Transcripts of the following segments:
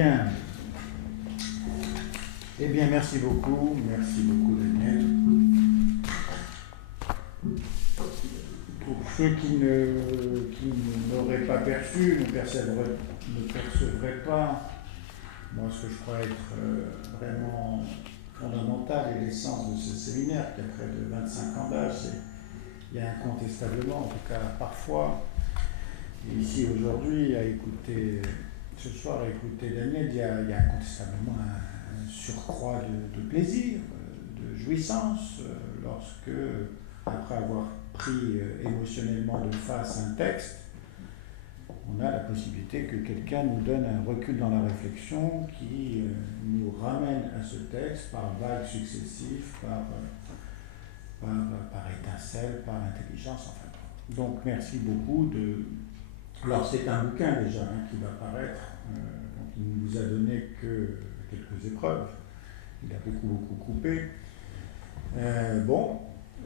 Bien. Eh bien, merci beaucoup Daniel. Pour ceux qui n'auraient pas perçu, ne percevraient pas, moi ce que je crois être vraiment fondamental et l'essence de ce séminaire qui a près de 25 ans d'âge, c'est il y a incontestablement, en tout cas parfois, et ici aujourd'hui, ce soir à écouter Daniel, il y a incontestablement un surcroît de plaisir, de jouissance, lorsque, après avoir pris émotionnellement de face un texte, on a la possibilité que quelqu'un nous donne un recul dans la réflexion qui nous ramène à ce texte par vagues successives, par étincelle, par intelligence, enfin. Donc merci beaucoup Alors c'est un bouquin déjà qui va paraître, donc il ne nous a donné que quelques épreuves, il a beaucoup coupé.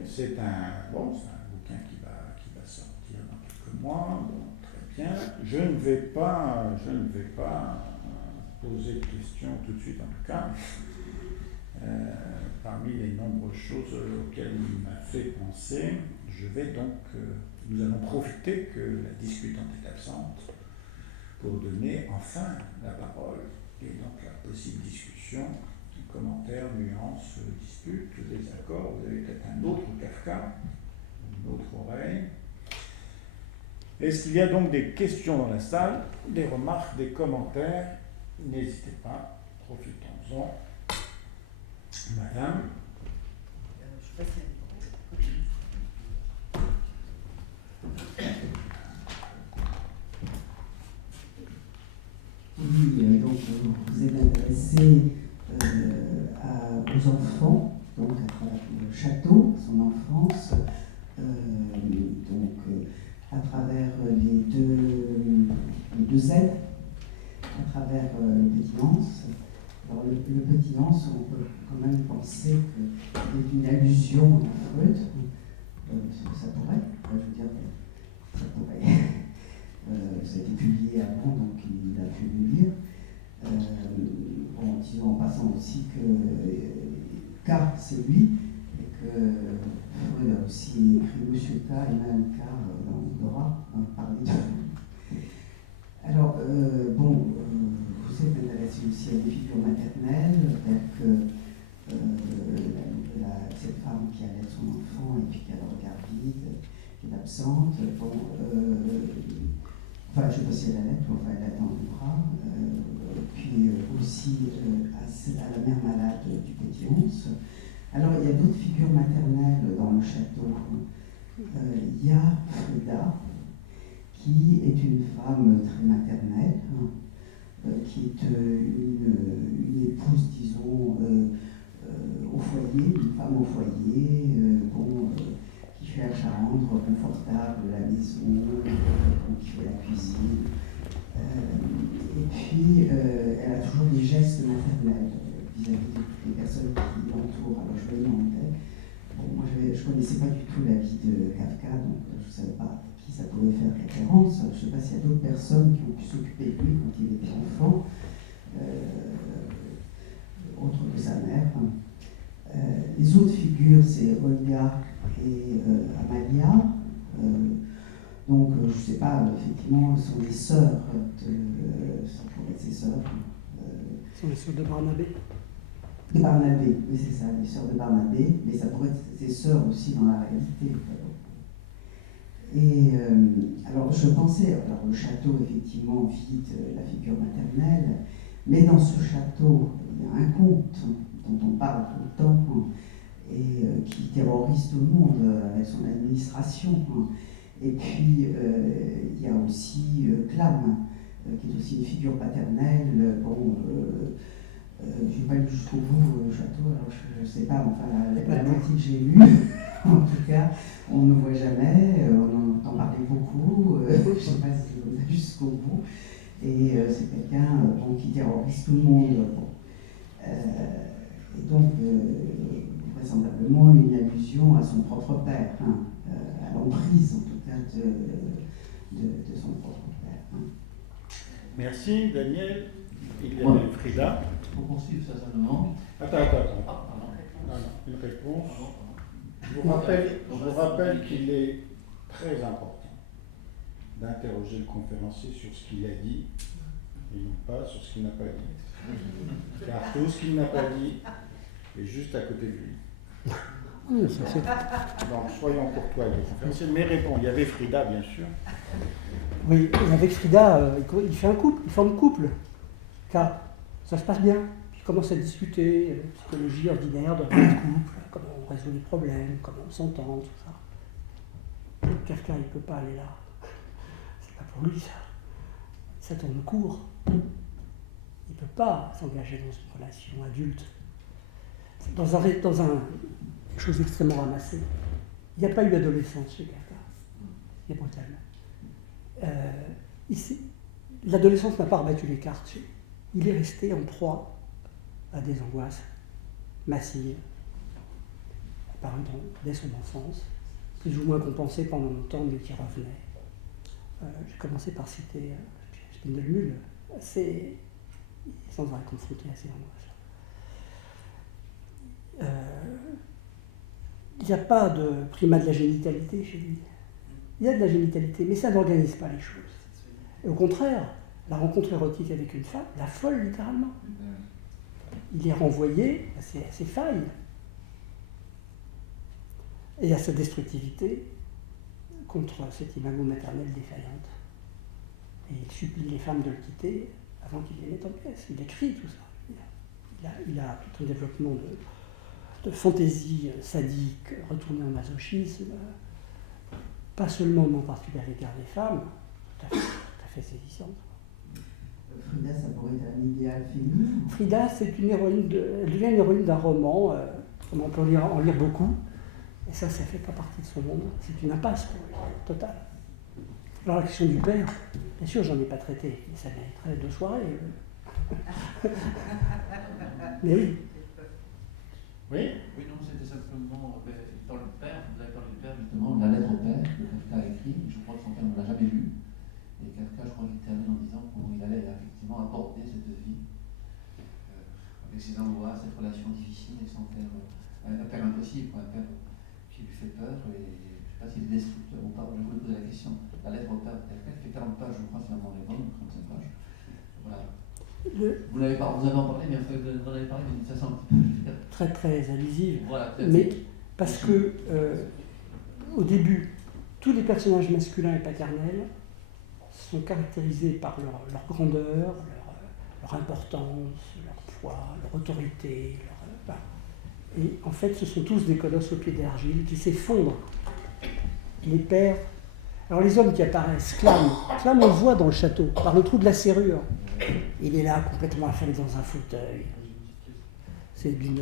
C'est un bouquin qui va sortir dans quelques mois, bon, très bien. Je ne vais pas poser de questions tout de suite en tout cas. Parmi les nombreuses choses auxquelles il m'a fait penser, nous allons profiter que la discutante est absente pour donner enfin la parole et donc la possible discussion, commentaires, nuances, disputes, désaccords. Vous avez peut-être un autre Kafka, une autre oreille. Est-ce qu'il y a donc des questions dans la salle, des remarques, des commentaires? N'hésitez pas, profitons-en. Madame. Je passe Oui, donc vous êtes intéressé aux enfants, donc à travers le château, son enfance, à travers les deux aides, à travers le petit Hans. Alors le petit Hans, on peut quand même penser que c'est une allusion à Freud. Ça pourrait, je veux dire, ça pourrait. Ça a été publié avant, donc il a pu le lire. En disant en passant aussi que K, c'est lui, et que Freud a aussi écrit Monsieur K et Madame K dans Dora, parler de. Alors, vous êtes intéressé aussi à des figures maternelles, telles que cette femme qui allait son enfant et puis qui a le regard vide, qui est absente. Enfin, je ne sais pas si elle allait, elle est dans le bras. Puis aussi à la mère malade du petit Hans. Alors, il y a d'autres figures maternelles dans le château. Il y a Frida, qui est une femme très maternelle, qui est une épouse, disons, au foyer, une femme au foyer, qui cherche à rendre confortable la maison, qui fait la cuisine. Et puis, elle a toujours des gestes maternels vis-à-vis de toutes les personnes qui l'entourent. Alors, je me demandais, moi, je ne connaissais pas du tout la vie de Kafka, donc je ne savais pas à qui ça pouvait faire référence. Je ne sais pas s'il y a d'autres personnes qui ont pu s'occuper de lui quand il était enfant, autre que sa mère. Les autres figures, c'est Olga et Amalia. Donc, je ne sais pas, effectivement, ce sont des sœurs, ça pourrait être ses sœurs. Ce sont les sœurs de Barnabé. De Barnabé, oui, c'est ça, les sœurs de Barnabé, mais ça pourrait être ses sœurs aussi dans la réalité. Et alors, je pensais, alors le château, effectivement, vide la figure maternelle, mais dans ce château, il y a un conte dont on parle tout le temps et qui terrorise tout le monde avec son administration. Et puis, il y a aussi Clam, qui est aussi une figure paternelle. Je n'ai pas lu jusqu'au bout le château, alors je ne sais pas, enfin, la moitié que j'ai lue, en tout cas, on ne voit jamais, on en entend parler beaucoup, je ne sais pas si on a jusqu'au bout. Et c'est quelqu'un qui terrorise tout le monde. Et donc, vraisemblablement, une allusion à son propre père, à l'emprise, en tout cas, de son propre père. Merci, Daniel. il y avait Frida. Pour poursuivre ça simplement. Attends. Ah, pardon. Non, une réponse. Pardon. Je vous rappelle qu'il est très important d'interroger le conférencier sur ce qu'il a dit et non pas sur ce qu'il n'a pas dit. Car tout ce qu'il n'a pas dit est juste à côté de lui. Oui, ça, c'est... Donc soyons courtois avec le conférencier. Mais réponds, il y avait Frida, bien sûr. Oui, et avec Frida, il fait un couple, il forme couple. Car ça se passe bien. Ils commencent à discuter, psychologie ordinaire de la vie de couple, comment on résout les problèmes, comment on s'entend, tout ça. Kafka, il ne peut pas aller là. C'est pas pour lui, ça. Ça tourne court. Il ne peut pas s'engager dans une relation adulte. Dans quelque chose d'extrêmement ramassé. Il n'y a pas eu d'adolescence chez Kafka. Il est brutalement. L'adolescence n'a pas rebattu les cartes chez lui. Il est resté en proie à des angoisses massives, apparues dès son enfance, plus ou moins compensées pendant longtemps, mais qui revenaient. J'ai commencé par citer Spindelmühl. C'est sans arrêt confronté à ces angoisses. Il n'y a pas de primat de la génitalité chez lui. Il y a de la génitalité, mais ça n'organise pas les choses. Et au contraire, la rencontre érotique avec une femme l'affole littéralement. Il est renvoyé à ses failles et à sa destructivité contre cette imago maternelle défaillante. Et il supplie les femmes de le quitter avant qu'il les mette en pièces. Il écrit tout ça. Il a tout un développement de fantaisie sadique, retournée en masochisme, pas seulement en particulier à l'égard des femmes, tout à fait saisissante. Frida, ça pourrait être un idéal féminin. Frida, c'est une héroïne, elle devient une héroïne d'un roman, on peut en lire beaucoup, et ça ne fait pas partie de son monde, c'est une impasse pour lui, totale. Alors la question du père, bien sûr, j'en ai pas traité, mais ça mériterait 2 soirées. Mais oui. Oui, non, c'était simplement dans le père, vous avez parlé du père justement, la lettre au père que Kafka a écrit, je crois que son père ne l'a jamais lu. Et Kafka, je crois qu'il termine en disant comment il allait effectivement aborder cette vie avec ses angoisses, cette relation difficile avec son père, un père impossible, un père qui lui fait peur. Et je ne sais pas s'il est destructeur ou pas, je voulais poser la question. La lettre au père de Kafka, qui fait 40 pages, je crois, si ma mémoire est bonne, 35 pages. Voilà. Vous en avez parlé, mais vous en avez parlé d'une façon un petit peu Très très allusive. Voilà, mais parce que au début, tous les personnages masculins et paternels sont caractérisés par leur grandeur, leur importance, leur poids, leur autorité. Et en fait, ce sont tous des colosses au pied d'argile qui s'effondrent. Les pères. Alors les hommes qui apparaissent, Clam, on le voit dans le château, par le trou de la serrure. Il est là, complètement affalé dans un fauteuil. C'est d'une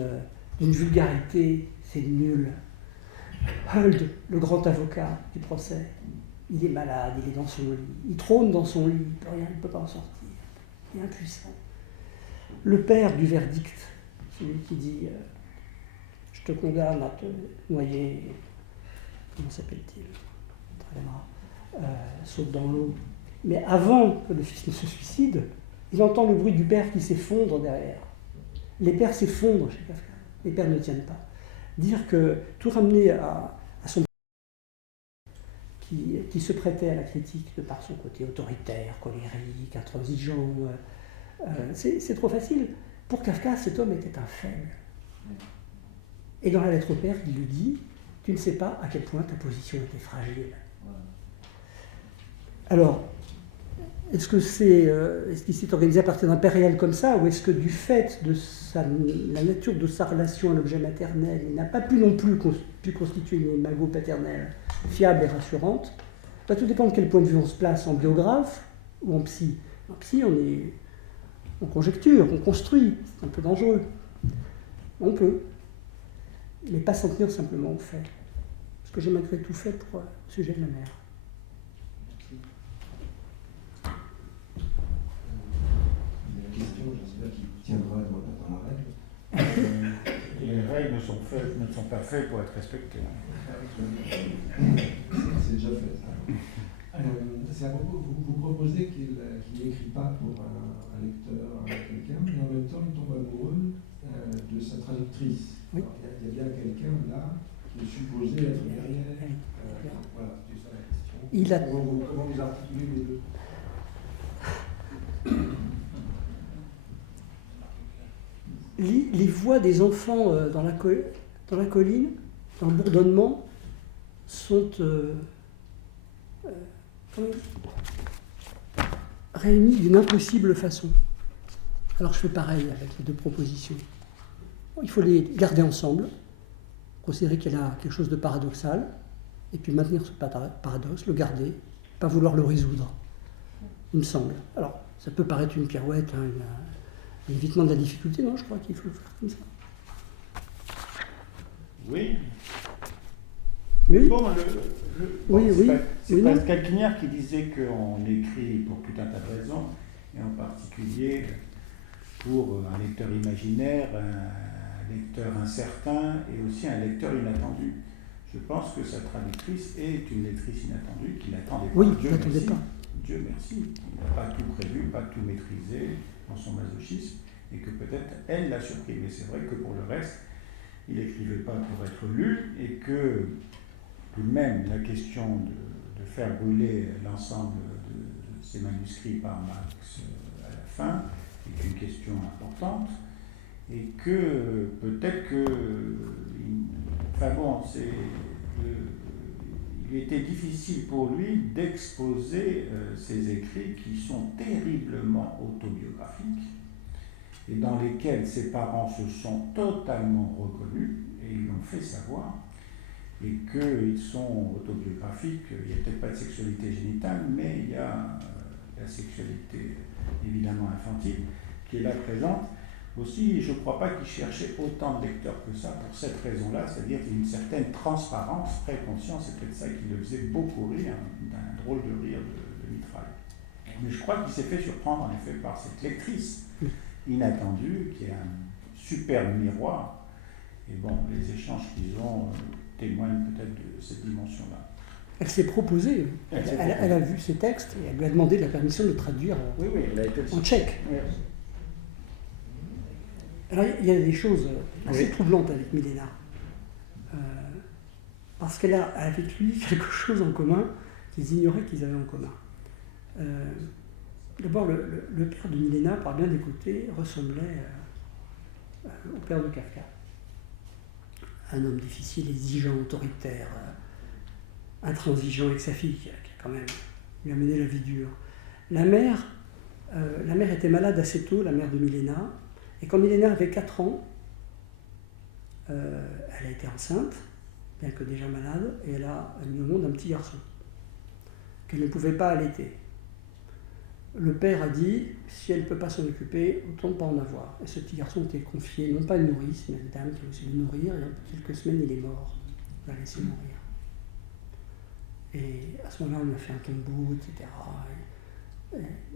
vulgarité, c'est nul. Huld, le grand avocat du procès, il est malade, il est dans son lit. Il trône dans son lit, il ne peut pas en sortir. Il est impuissant. Le père du verdict, celui qui dit « Je te condamne à te noyer », comment s'appelle-t-il ? Saute dans l'eau. Mais avant que le fils ne se suicide, il entend le bruit du père qui s'effondre derrière. Les pères s'effondrent chez Kafka. Les pères ne tiennent pas. Dire que tout ramener à son qui se prêtait à la critique de par son côté autoritaire, colérique, intransigeant, c'est trop facile. Pour Kafka, cet homme était un faible. Et dans la lettre au père, il lui dit « Tu ne sais pas à quel point ta position était fragile. » Alors, est-ce qu'il s'est organisé à partir d'un père réel comme ça, ou est-ce que du fait de la nature de sa relation à l'objet maternel, il n'a pas pu non plus constituer une imago paternelle fiable et rassurante? Ça tout dépend de quel point de vue on se place, en biographe ou en psy. En psy, on conjecture, on construit, c'est un peu dangereux. On peut, mais pas s'en tenir simplement au fait. Ce que j'ai malgré tout fait pour le sujet de la mère. Tiendra dans la règle. Les règles ne sont pas faites pour être respectées. C'est déjà fait, ça. C'est à propos, vous proposez qu'il n'écrit pas pour un lecteur avec traductrice. Oui. Alors, il y a bien quelqu'un là qui est supposé être derrière. Voilà, c'est ça la question. Comment vous articulez les deux? Les voix des enfants dans la colline, dans le bourdonnement, sont réunies d'une impossible façon. Alors je fais pareil avec les deux propositions. Il faut les garder ensemble, considérer qu'il y a quelque chose de paradoxal, et puis maintenir ce paradoxe, le garder, pas vouloir le résoudre, il me semble. Alors, ça peut paraître une pirouette, hein, un évitement de la difficulté, non, je crois qu'il faut le faire comme ça. Oui. Oui. Bon, c'est oui, Pascal Quignard qui disait qu'on écrit pour tout un tas de raisons, et en particulier pour un lecteur imaginaire, un lecteur incertain et aussi un lecteur inattendu. Je pense que sa traductrice est une lectrice inattendue qui n'attendait pas. Oui, Dieu n'attendait merci. pas. Dieu merci. Il n'a pas tout prévu, pas tout maîtrisé dans son masochisme, et que peut-être elle l'a surpris. Mais c'est vrai que pour le reste, il n'écrivait pas pour être lu, et que tout de même la question de faire brûler l'ensemble de ces manuscrits par Marx à la fin est une question importante, et que peut-être que, enfin bon, il était difficile pour lui d'exposer ses écrits qui sont terriblement autobiographiques et dans lesquels ses parents se sont totalement reconnus et ils l'ont fait savoir, et qu'ils sont autobiographiques. Il n'y a peut-être pas de sexualité génitale, mais il y a la sexualité évidemment infantile qui est là présente. Aussi, je ne crois pas qu'il cherchait autant de lecteurs que ça pour cette raison-là, c'est-à-dire une certaine transparence, préconscience, c'est peut-être ça qui le faisait beaucoup rire, d'un drôle de rire de mitraille. Mais je crois qu'il s'est fait surprendre en effet par cette lectrice inattendue, qui est un superbe miroir. Et bon, les échanges qu'ils ont témoignent peut-être de cette dimension-là. Elle s'est proposée, elle a vu ces textes et elle lui a demandé la permission de le traduire elle a été en tchèque. Oui. Alors il y a des choses assez troublantes avec Milena, parce qu'elle a avec lui quelque chose en commun qu'ils ignoraient qu'ils avaient en commun. D'abord, le père de Milena, par bien des côtés, ressemblait au père de Kafka. Un homme difficile, exigeant, autoritaire, intransigeant avec sa fille, qui a quand même lui a mené la vie dure. La mère était malade assez tôt, la mère de Milena, et quand Milena avait 4 ans, elle a été enceinte, bien que déjà malade, et elle a mis au monde un petit garçon qu'elle ne pouvait pas allaiter. Le père a dit, si elle ne peut pas s'en occuper, autant ne pas en avoir. Et ce petit garçon était confié, non pas à une nourrice, mais à une dame qui a aussi le nourrir, et en quelques semaines, il est mort. On l'a laissé mourir. Et à ce moment-là, on a fait un tombeau, etc.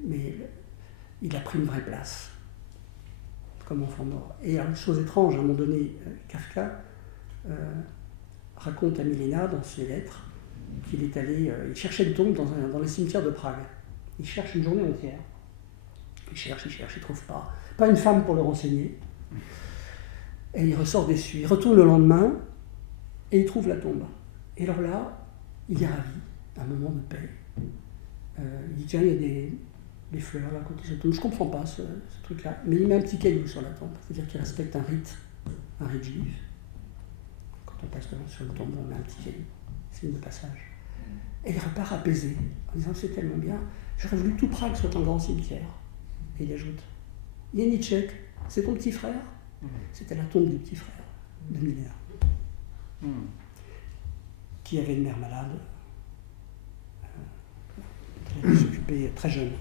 Mais il a pris une vraie place, comme enfant mort. Et alors, chose étrange, à un moment donné, Kafka raconte à Milena, dans ses lettres, qu'il est allé, il cherchait une tombe dans le cimetière de Prague. Il cherche une journée entière. Il cherche, il trouve pas. Pas une femme pour le renseigner. Et il ressort déçu. Il retourne le lendemain et il trouve la tombe. Et alors là, il est ravi, un moment de paix. Il dit, tiens, il y a des fleurs là à côté de cette tombe. Je comprends pas ce truc-là. Mais il met un petit caillou sur la tombe. C'est-à-dire qu'il respecte un rite juif. Quand on passe devant sur une tombe, on met un petit caillou. Signe de passage. Et il repart apaisé, en disant, c'est tellement bien. J'aurais voulu que tout Prague soit un grand cimetière. Et il ajoute, Jeníček, c'est ton petit frère? C'était la tombe du petit frère de Milena, qui avait une mère malade, qui a dû s'occuper très jeune.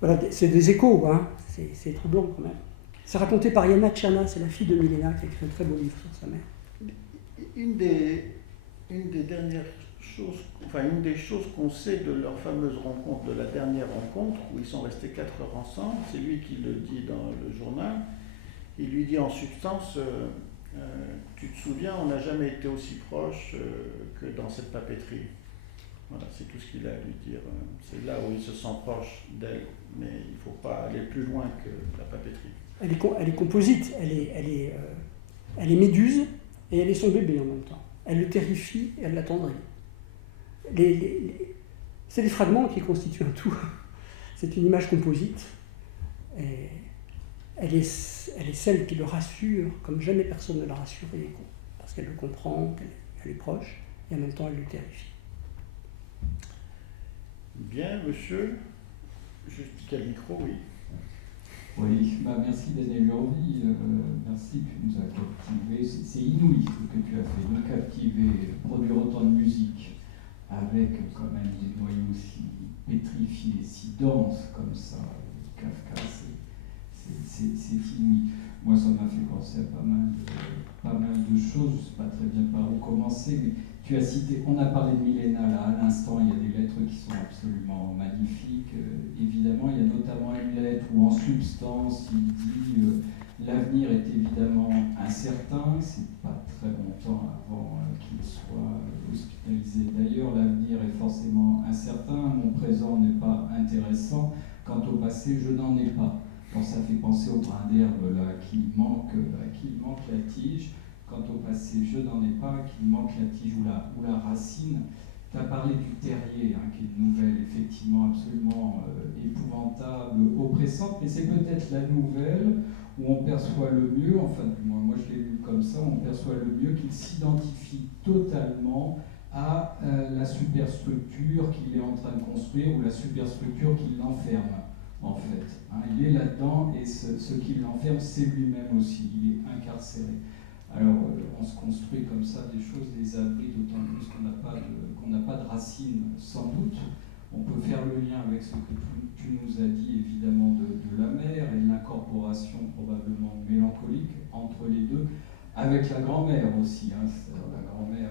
Voilà, c'est des échos, hein. C'est troublant quand même. C'est raconté par Yana Tcherna, c'est la fille de Milena qui a écrit un très beau livre sur sa mère. Une des dernières choses, enfin une des choses qu'on sait de leur fameuse rencontre, de la dernière rencontre, où ils sont restés 4 heures ensemble, c'est lui qui le dit dans le journal. Il lui dit en substance, tu te souviens, on n'a jamais été aussi proche que dans cette papeterie. Voilà, c'est tout ce qu'il a à lui dire. C'est là où il se sent proche d'elle, mais il ne faut pas aller plus loin que la papeterie. Elle est composite, elle est méduse et elle est son bébé en même temps. Elle le terrifie et elle l'attendrit. C'est des fragments qui constituent un tout. C'est une image composite. Et elle est celle qui le rassure comme jamais personne ne l'a rassuré, parce qu'elle le comprend, qu'elle est proche, et en même temps elle le terrifie. Bien, monsieur. Juste quel micro, oui. Oui, merci Daniel Lurvy, merci, tu nous as captivés, c'est inouï ce que tu as fait, nous captiver, produire autant de musique avec quand même des noyaux si pétrifiés, si denses comme ça, Kafka, c'est inouï. Moi ça m'a fait penser à pas mal de choses, je ne sais pas très bien par où commencer, mais tu as cité, on a parlé de Milena là à l'instant, il y a des lettres qui sont absolument magnifiques. Évidemment, il y a notamment une lettre où en substance il dit l'avenir est évidemment incertain, c'est pas très longtemps avant qu'il soit hospitalisé. D'ailleurs, l'avenir est forcément incertain, mon présent n'est pas intéressant, quant au passé, je n'en ai pas. Bon, ça fait penser au brin d'herbe là, à qui il manque la tige. Quant au passé, je n'en ai pas, qu'il manque la tige ou la racine. Tu as parlé du Terrier, qui est une nouvelle effectivement absolument épouvantable, oppressante, mais c'est peut-être la nouvelle où on perçoit le mieux, enfin du moins moi je l'ai lu comme ça, on perçoit le mieux qu'il s'identifie totalement à la superstructure qu'il est en train de construire ou la superstructure qui l'enferme en fait. Il est là-dedans et ce qui l'enferme c'est lui-même aussi, il est incarcéré. Alors, on se construit comme ça des choses, des abris, d'autant plus qu'on n'a pas de racines, sans doute. On peut faire le lien avec ce que tu nous as dit, évidemment, de la mer et de l'incorporation probablement mélancolique entre les deux, avec la grand-mère aussi, la grand-mère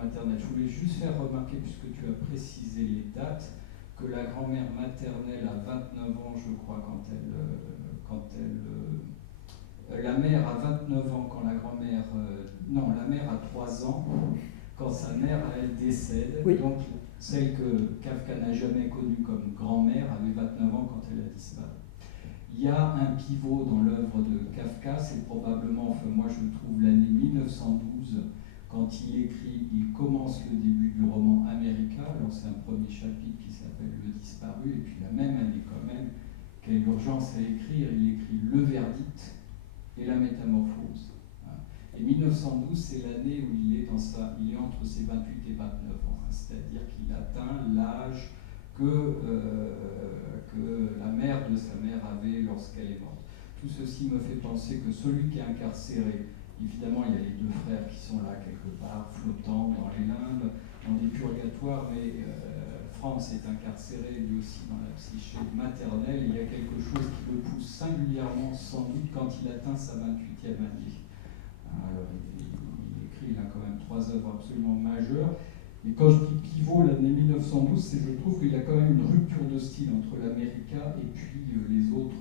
maternelle. Je voulais juste faire remarquer, puisque tu as précisé les dates, que la grand-mère maternelle a 29 ans, je crois, la mère a 29 ans quand la grand-mère... la mère a 3 ans quand sa mère, elle décède. Oui. Donc, celle que Kafka n'a jamais connue comme grand-mère avait 29 ans quand elle a disparu. Il y a un pivot dans l'œuvre de Kafka, c'est probablement, moi je trouve l'année 1912, quand il commence le début du roman America. Alors c'est un premier chapitre qui s'appelle Le Disparu, et puis la même année quand même, quelle urgence à écrire, il écrit Le Verdict et la métamorphose. Et 1912, c'est l'année où il est entre ses 28 et 29 ans, c'est-à-dire qu'il atteint l'âge que la mère de sa mère avait lorsqu'elle est morte. Tout ceci me fait penser que celui qui est incarcéré, évidemment il y a les deux frères qui sont là quelque part, flottant dans les limbes, dans des purgatoires, mais Franz est incarcéré lui aussi dans la psyché maternelle, et il y a quelque chose qui le pousse singulièrement, sans doute, quand il atteint sa 28e année. Alors, il écrit là quand même 3 œuvres absolument majeures. Et quand je dis pivot, l'année 1912, c'est je trouve qu'il y a quand même une rupture de style entre l'America et puis les autres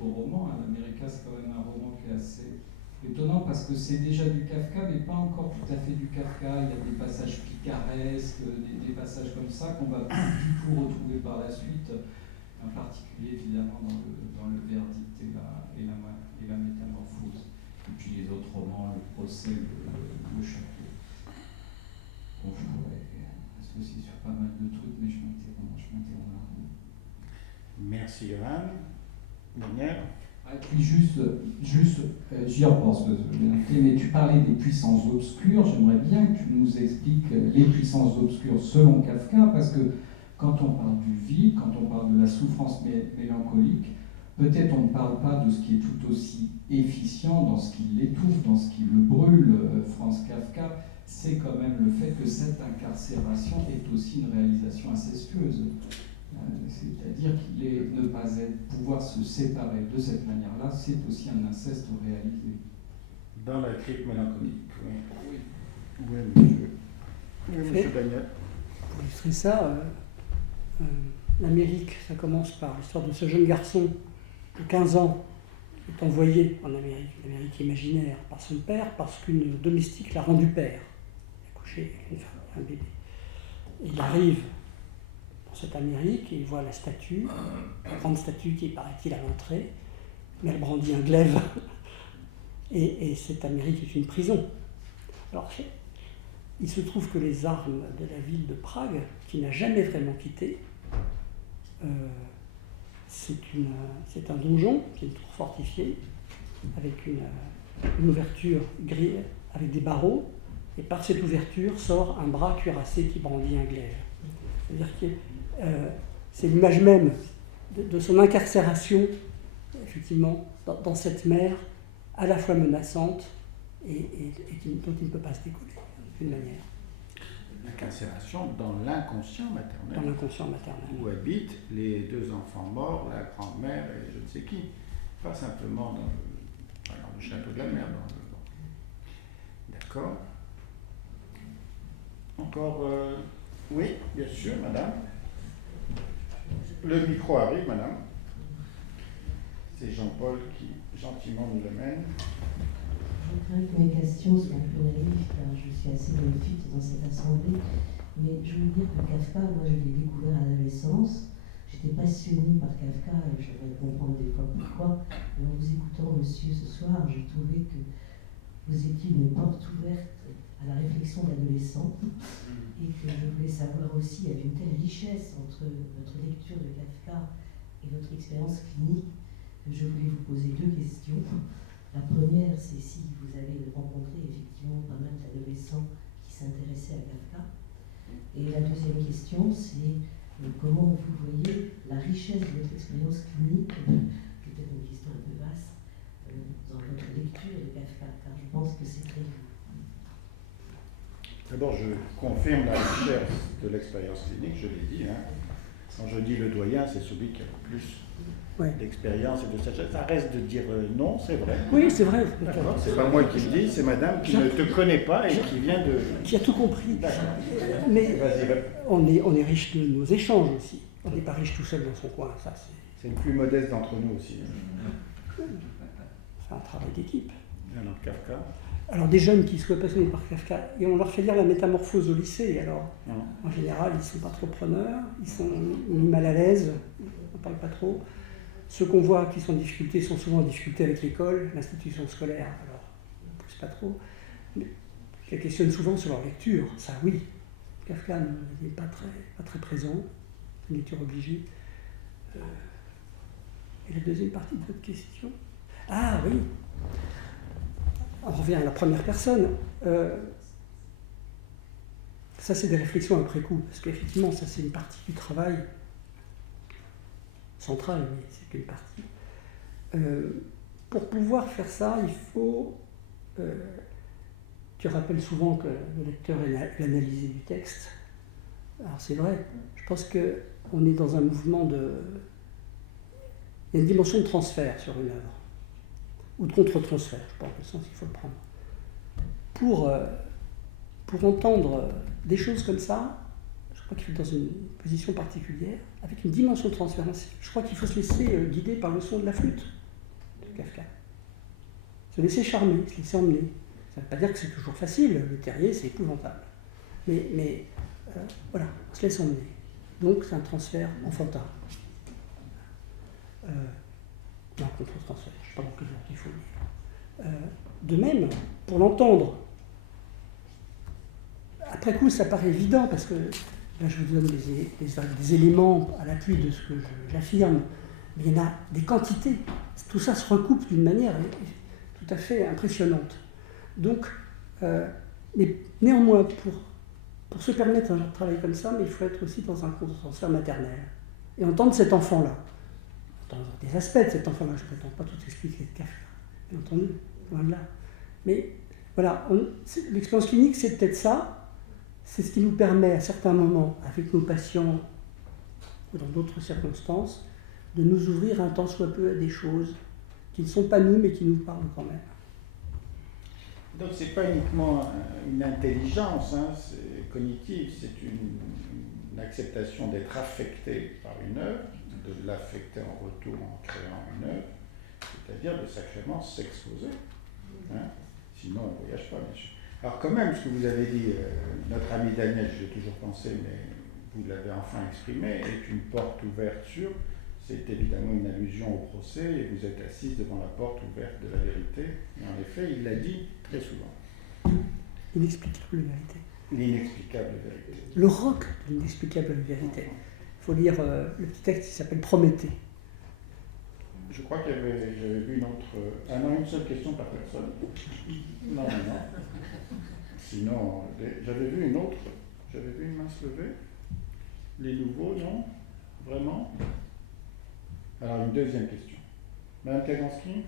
romans. L'America, c'est quand même un roman qui est assez étonnant parce que c'est déjà du Kafka, mais pas encore tout à fait du Kafka. Il y a des passages picaresques, des passages comme ça qu'on va plus du tout retrouver par la suite, en particulier évidemment dans le Verdict et la métamorphose. Et puis les autres romans, Le Procès, le Château. Bon, je pourrais associer sur pas mal de trucs, mais je m'interromps là. Merci, Johan. Daniel. Et puis juste j'y repense, mais tu parlais des puissances obscures, j'aimerais bien que tu nous expliques les puissances obscures selon Kafka, parce que quand on parle du vide, quand on parle de la souffrance mélancolique, peut-être on ne parle pas de ce qui est tout aussi efficient, dans ce qui l'étouffe, dans ce qui le brûle, Franz Kafka, c'est quand même le fait que cette incarcération est aussi une réalisation incestueuse. C'est-à-dire ne pas pouvoir se séparer de cette manière-là, c'est aussi un inceste réalisé. Dans la crypte mélancolique, oui. Oui. Oui, monsieur. Oui, monsieur Daniel. Pour illustrer ça, l'Amérique, ça commence par l'histoire de ce jeune garçon de 15 ans qui est envoyé en Amérique, une Amérique imaginaire, par son père parce qu'une domestique l'a rendu père. Il a couché avec une femme, un bébé. Et il arrive cette Amérique et il voit la statue, la grande statue qui paraît-il à l'entrée, mais elle brandit un glaive. Et cette Amérique est une prison. Alors, il se trouve que les armes de la ville de Prague, qui n'a jamais vraiment quitté, c'est un donjon, qui est une tour fortifiée, avec une ouverture grillée, avec des barreaux, et par cette ouverture sort un bras cuirassé qui brandit un glaive. C'est-à-dire que c'est l'image même de son incarcération, effectivement, dans cette mer à la fois menaçante et dont il ne peut pas se décoller d'une manière. L'incarcération dans l'inconscient maternel. Dans l'inconscient maternel. Où habitent les 2 enfants morts, la grand-mère et je ne sais qui. Pas simplement dans le château de la mer. D'accord. Encore. Oui, bien sûr, madame. Le micro arrive, madame. C'est Jean-Paul qui gentiment nous l'amène. Je crains que mes questions soient un peu naïves, car je suis assez néophyte dans cette assemblée. Mais je veux dire que Kafka, moi je l'ai découvert à l'adolescence. J'étais passionnée par Kafka et je voudrais comprendre des fois pourquoi. Et en vous écoutant, monsieur, ce soir, j'ai trouvé que vous étiez une porte ouverte à la réflexion d'adolescent et que je voulais savoir aussi, il y avait une telle richesse entre votre lecture de Kafka et votre expérience clinique que je voulais vous poser 2 questions. La première, c'est si vous avez rencontré effectivement pas mal d'adolescents qui s'intéressaient à Kafka. Et la deuxième question, c'est comment vous voyez la richesse de votre expérience clinique, qui est peut-être une question un peu vaste, dans votre lecture de Kafka, car je pense que c'est très... D'abord, je confirme la richesse de l'expérience clinique, je l'ai dit. Quand je dis le doyen, c'est celui qui a le plus d'expérience et de sagesse. Ça reste de dire non, c'est vrai. Oui, c'est vrai. D'accord. C'est pas moi qui le dis, c'est madame qui ne te connaît pas et qui vient de... Qui a tout compris. Mais on est riche de nos échanges aussi. On n'est pas riche tout seul dans son coin. Ça, c'est le plus modeste d'entre nous aussi. C'est un travail d'équipe. Alors, Kafka. Alors, des jeunes qui soient passionnés par Kafka, et on leur fait lire la métamorphose au lycée. Alors, en général, ils ne sont pas trop preneurs, ils sont mal à l'aise, on ne parle pas trop. Ceux qu'on voit qui sont en difficulté sont souvent en difficulté avec l'école, l'institution scolaire, alors on ne pousse pas trop. Mais ils questionnent souvent sur leur lecture, ça oui. Kafka n'est pas très présent, c'est une lecture obligée. Et la deuxième partie de votre question? Ah oui, on revient à la première personne. Ça, c'est des réflexions après coup, parce qu'effectivement, ça, c'est une partie du travail centrale, mais c'est qu'une partie. Pour pouvoir faire ça, il faut... tu rappelles souvent que le lecteur est l'analysé du texte. Alors c'est vrai, je pense qu'on est dans un mouvement de... Il y a une dimension de transfert sur une œuvre, ou de contre-transfert, je pense, le sens qu'il faut le prendre. Pour entendre des choses comme ça, je crois qu'il faut être dans une position particulière, avec une dimension de transférence. Je crois qu'il faut se laisser guider par le son de la flûte de Kafka. Se laisser charmer, se laisser emmener. Ça ne veut pas dire que c'est toujours facile, le terrier c'est épouvantable. Mais voilà, on se laisse emmener. Donc c'est un transfert enfantin. Un contre-transfert, je ne sais pas dans quel genre il faut dire. De même, pour l'entendre, après coup ça paraît évident parce que là je vous donne des éléments à l'appui de ce que j'affirme, mais il y en a des quantités. Tout ça se recoupe d'une manière tout à fait impressionnante. Donc, mais néanmoins, pour se permettre un travail comme ça, mais il faut être aussi dans un contre-transfert maternel. Et entendre cet enfant-là, entendre des aspects de cet enfant-là, je ne prétends pas tout expliquer de Kafka, bien entendu, loin de là. Mais voilà, l'expérience clinique, c'est peut-être ça. C'est ce qui nous permet, à certains moments, avec nos patients ou dans d'autres circonstances, de nous ouvrir un tant soit peu à des choses qui ne sont pas nous, mais qui nous parlent quand même. Donc ce n'est pas uniquement une intelligence cognitive, c'est une acceptation d'être affecté par une œuvre, de l'affecter en retour en créant une œuvre, c'est-à-dire de sacrément s'exposer. Sinon on ne voyage pas, bien sûr. Alors quand même, ce que vous avez dit, notre ami Daniel, j'ai toujours pensé, mais vous l'avez enfin exprimé, est une porte ouverte sur, c'est évidemment une allusion au procès, et vous êtes assise devant la porte ouverte de la vérité. Et en effet, il l'a dit très souvent. L'inexplicable vérité. L'inexplicable vérité. Le roc de l'inexplicable vérité. Il faut lire le petit texte qui s'appelle Prométhée. Je crois que j'avais vu une autre... Ah non, une seule question par personne. Non. Sinon, j'avais vu une autre. J'avais vu une main se lever. Les nouveaux, non? Vraiment? Alors, une deuxième question. Madame Kaganski?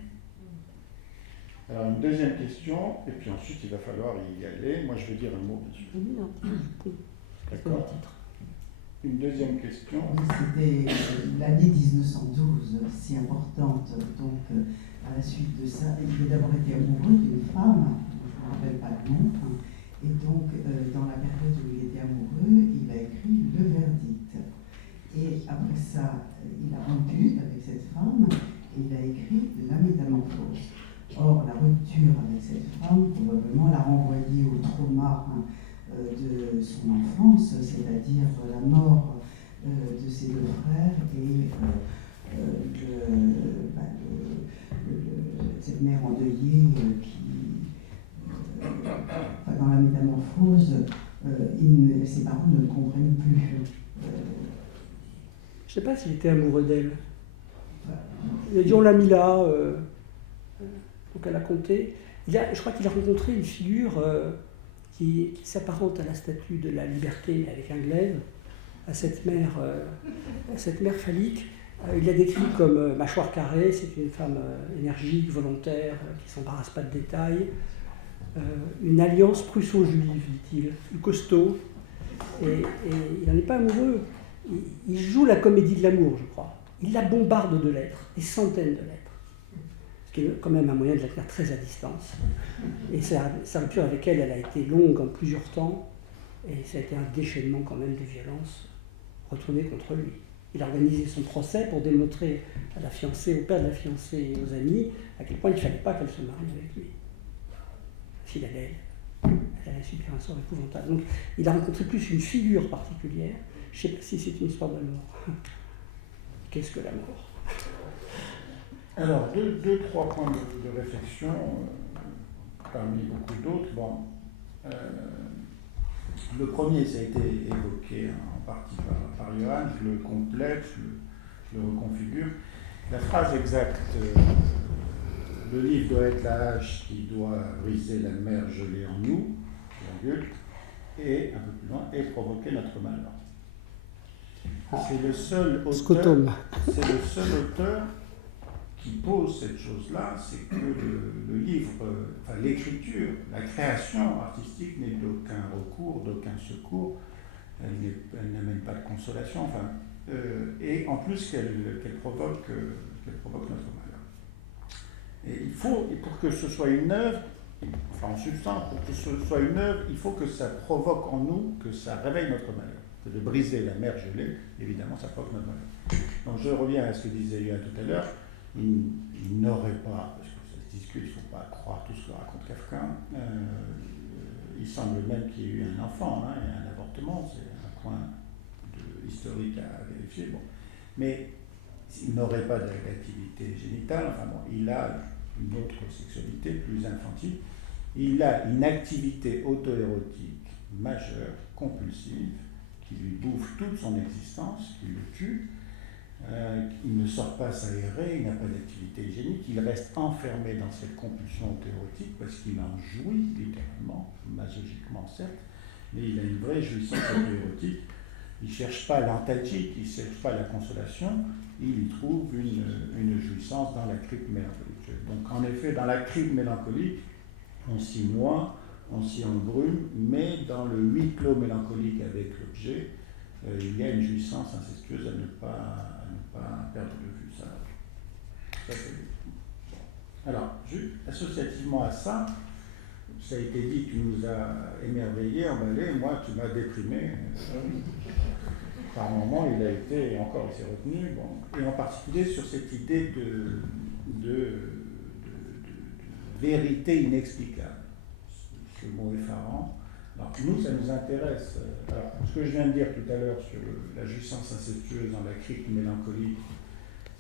Alors, une deuxième question, et puis ensuite, il va falloir y aller. Moi, je vais dire un mot dessus. D'accord. Une deuxième question. C'était l'année 1912, si importante. Donc, à la suite de ça, il a d'abord été amoureux d'une femme, je ne me rappelle pas le nom, et donc, dans la période où il était amoureux, il a écrit Le Verdict. Et après ça, il a rompu avec cette femme, et il a écrit La Métamorphose. Or, la rupture avec cette femme, probablement, l'a renvoyé au trauma de son enfance, c'est-à-dire la mort de ses deux frères et cette mère endeuillée qui, dans la métamorphose, ses parents ne le comprennent plus. Je ne sais pas s'il était amoureux d'elle. Il a dit on l'a mis là, donc elle a compté. Je crois qu'il a rencontré une figure qui s'apparente à la statue de la liberté, mais avec un glaive, à cette mère phallique. Il l'a décrit comme mâchoire carrée, c'est une femme énergique, volontaire, qui ne s'embarrasse pas de détails. Une alliance prusso-juive, dit-il, plus costaud. Et il n'en est pas amoureux. Il joue la comédie de l'amour, je crois. Il la bombarde de lettres, des centaines de lettres. Ce qui est quand même un moyen de la tenir très à distance. Et sa rupture avec elle, elle a été longue en plusieurs temps. Et ça a été un déchaînement quand même de violence retournées contre lui. Il a organisé son procès pour démontrer à la fiancée, au père de la fiancée et aux amis, à quel point il ne fallait pas qu'elle se marie avec lui. S'il allait, elle allait subir un sort épouvantable. Donc il a rencontré plus une figure particulière. Je ne sais pas si c'est une histoire de mort. Qu'est-ce que la mort? Alors, trois points de réflexion, parmi beaucoup d'autres. Bon, le premier, ça a été évoqué en partie par Johan, je le complète, je le reconfigure. La phrase exacte, le livre doit être la hache qui doit briser la mer gelée en nous, et un peu plus loin, et provoquer notre malheur. C'est le seul auteur qui pose cette chose-là, c'est que le livre, enfin l'écriture, la création artistique n'est d'aucun recours, d'aucun secours, elle n'amène pas de consolation, enfin, et en plus qu'elle provoque notre malheur. Et il faut, et pour que ce soit une œuvre, enfin en substance, pour que ce soit une œuvre, il faut que ça provoque en nous, que ça réveille notre malheur. De briser la mer gelée, évidemment, ça provoque notre malheur. Donc je reviens à ce que disait Johan tout à l'heure. Il n'aurait pas, parce que ça se discute, il ne faut pas croire tout ce que raconte Kafka, il semble même qu'il y ait eu un enfant, et un avortement, c'est un point historique à vérifier. Bon. Mais il n'aurait pas d'activité génitale, enfin bon, il a une autre sexualité plus infantile, il a une activité auto-érotique majeure, compulsive, qui lui bouffe toute son existence, qui le tue. Il ne sort pas s'aérer, il n'a pas d'activité hygiénique, il reste enfermé dans cette compulsion auto-érotique parce qu'il en jouit littéralement, masochiquement certes, mais il a une vraie jouissance auto-érotique. Il ne cherche pas l'antalgique, il ne cherche pas la consolation, il y trouve une jouissance dans la crypte mélancolique. Donc en effet, dans la crypte mélancolique, on s'y noie, on s'y embrume, mais dans le huis clos mélancolique avec l'objet, il y a une jouissance incestueuse à ne pas perdre de vue. Ça c'est... Alors, associativement à ça, ça a été dit, tu nous as émerveillés, emballés, moi tu m'as déprimé. Par moments, il a été, et encore il s'est retenu, bon, et en particulier sur cette idée de vérité inexplicable. Ce mot effarant, Alors, nous, ça nous intéresse. Alors, ce que je viens de dire tout à l'heure sur la jouissance incestueuse dans la crypte mélancolique,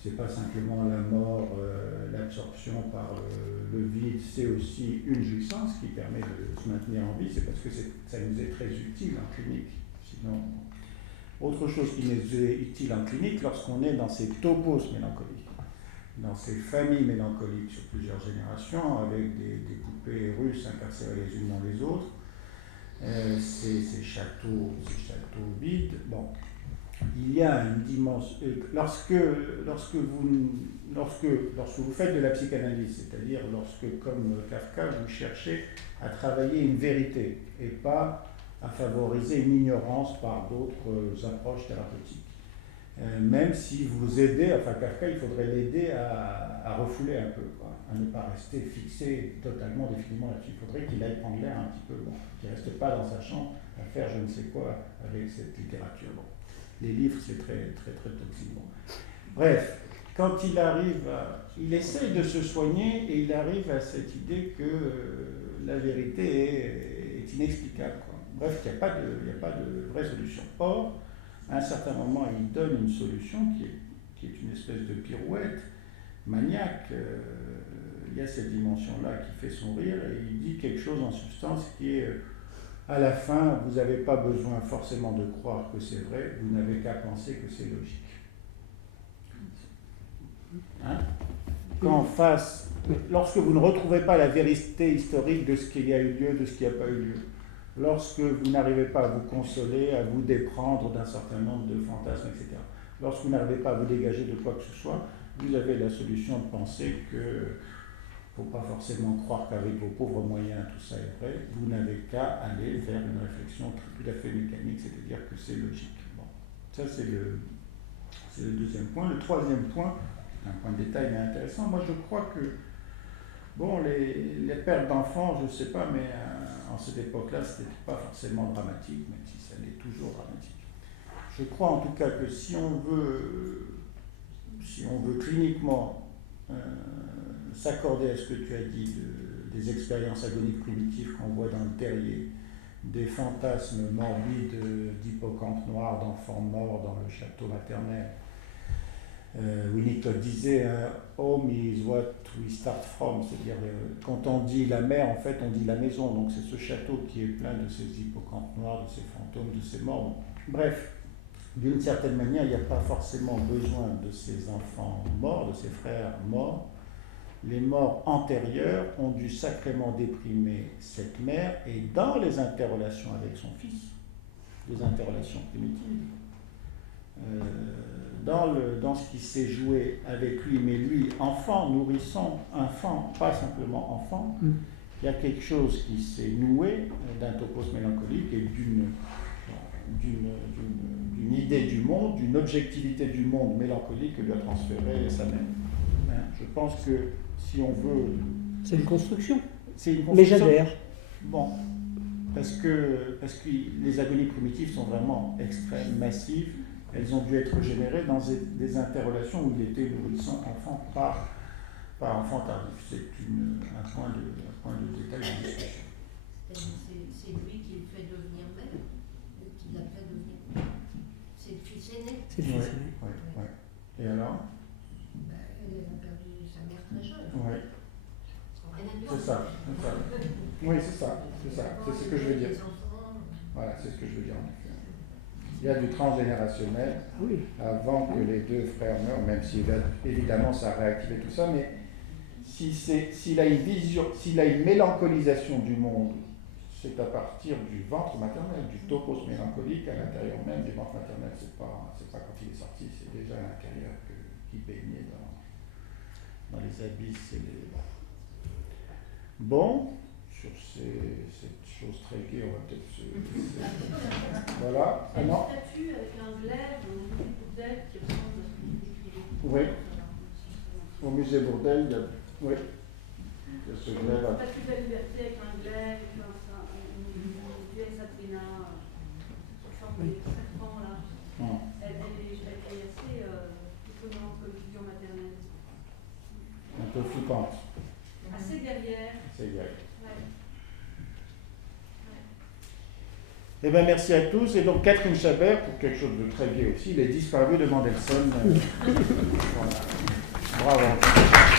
c'est pas simplement la mort, l'absorption par le vide, c'est aussi une jouissance qui permet de se maintenir en vie, c'est parce que ça nous est très utile en clinique. Sinon, autre chose qui nous est utile en clinique, lorsqu'on est dans ces topos mélancoliques, dans ces familles mélancoliques sur plusieurs générations, avec des poupées russes incarcérées les unes dans les autres, ces châteaux vides, bon, il y a une dimension. Lorsque vous faites de la psychanalyse, c'est-à-dire lorsque, comme Kafka, vous cherchez à travailler une vérité et pas à favoriser une ignorance par d'autres approches thérapeutiques. Même si vous aidez, enfin Kafka, il faudrait l'aider à refouler un peu, quoi, à ne pas rester fixé totalement, définitivement là-dessus. Il faudrait qu'il aille prendre l'air un petit peu, bon, qu'il ne reste pas dans sa chambre à faire je ne sais quoi avec cette littérature. Bon. Les livres, c'est très, très, très toxique. Bon. Bref, quand il arrive il essaye de se soigner et il arrive à cette idée que la vérité est inexplicable, quoi. Bref, il n'y a pas de vraie solution. Or, à un certain moment, il donne une solution qui est une espèce de pirouette maniaque. Il y a cette dimension-là qui fait sourire et il dit quelque chose en substance qui est à la fin, vous n'avez pas besoin forcément de croire que c'est vrai, vous n'avez qu'à penser que c'est logique. Hein? Lorsque vous ne retrouvez pas la vérité historique de ce qu'il y a eu lieu, de ce qui n'a pas eu lieu, lorsque vous n'arrivez pas à vous consoler, à vous déprendre d'un certain nombre de fantasmes, etc., lorsque vous n'arrivez pas à vous dégager de quoi que ce soit, vous avez la solution de penser que il ne faut pas forcément croire qu'avec vos pauvres moyens tout ça est vrai, vous n'avez qu'à aller vers une réflexion tout à fait mécanique, c'est-à-dire que c'est logique. Bon. Ça c'est le deuxième point. Le troisième point, un point de détail mais intéressant, moi je crois que bon, les pertes d'enfants, je ne sais pas, mais en cette époque-là, ce n'était pas forcément dramatique, même si ça l'est toujours dramatique. Je crois en tout cas que si on veut cliniquement s'accorder à ce que tu as dit des expériences agoniques primitives qu'on voit dans le terrier, des fantasmes morbides d'hippocampes noirs, d'enfants morts dans le château maternel. Winnicott disait home is what we start from, c'est-à-dire quand on dit la mer, en fait on dit la maison, donc c'est ce château qui est plein de ces hippocampes noirs, de ces fantômes, de ces morts. Bref, d'une certaine manière, il n'y a pas forcément besoin de ces enfants morts, de ces frères morts. Les morts antérieures ont dû sacrément déprimer cette mère et dans les interrelations avec son fils, les interrelations primitives, dans ce qui s'est joué avec lui, mais lui, enfant, nourrisson, enfant, pas simplement enfant, il y a quelque chose qui s'est noué d'un topos mélancolique et d'une idée du monde, d'une objectivité du monde mélancolique que lui a transféré sa mère. Je pense que si on veut... C'est une construction. C'est une construction. Mais j'adhère. Bon, parce que les agonies primitives sont vraiment extrêmes, massives. Elles ont dû être générées dans des interrelations où il était nourrissant enfant par enfant tardif. C'est un point de détail de discussion. C'est lui qui le fait devenir mère, qui l'a fait devenir mère. C'est le fils aîné. C'est le fils aîné. Oui. Et alors? Elle a perdu sa mère très jeune. Oui. C'est ça. Oui, c'est ça. C'est ce que je veux dire. Voilà, c'est ce que je veux dire en effet. Il y a du transgénérationnel avant que les deux frères meurent, même si évidemment ça a réactivé tout ça, mais s'il a une mélancolisation du monde, c'est à partir du ventre maternel, du topos mélancolique à l'intérieur même du ventre maternel. C'est pas quand il est sorti, c'est déjà à l'intérieur qui baignait dans les abysses et les... Bon, sur cette chose très gaie, on va peut-être se... Voilà. Il y a une statue avec un glaive au musée Bourdelle qui ressemble à ce que vous décrivez. Oui. Au musée Bourdelle, il y a... Oui. Il y a ce glaive. La statue de la liberté avec un glaive, et puis une vieille Sabrina, sur forme de serpent là. Elle est assez étonnante comme figure maternelle. Un peu flippante. Assez guerrière. Assez guerrière. Ouais. Eh bien, merci à tous. Et donc, Catherine Chabert, pour quelque chose de très gai aussi, Les Disparus de Mendelssohn. Voilà. Bravo.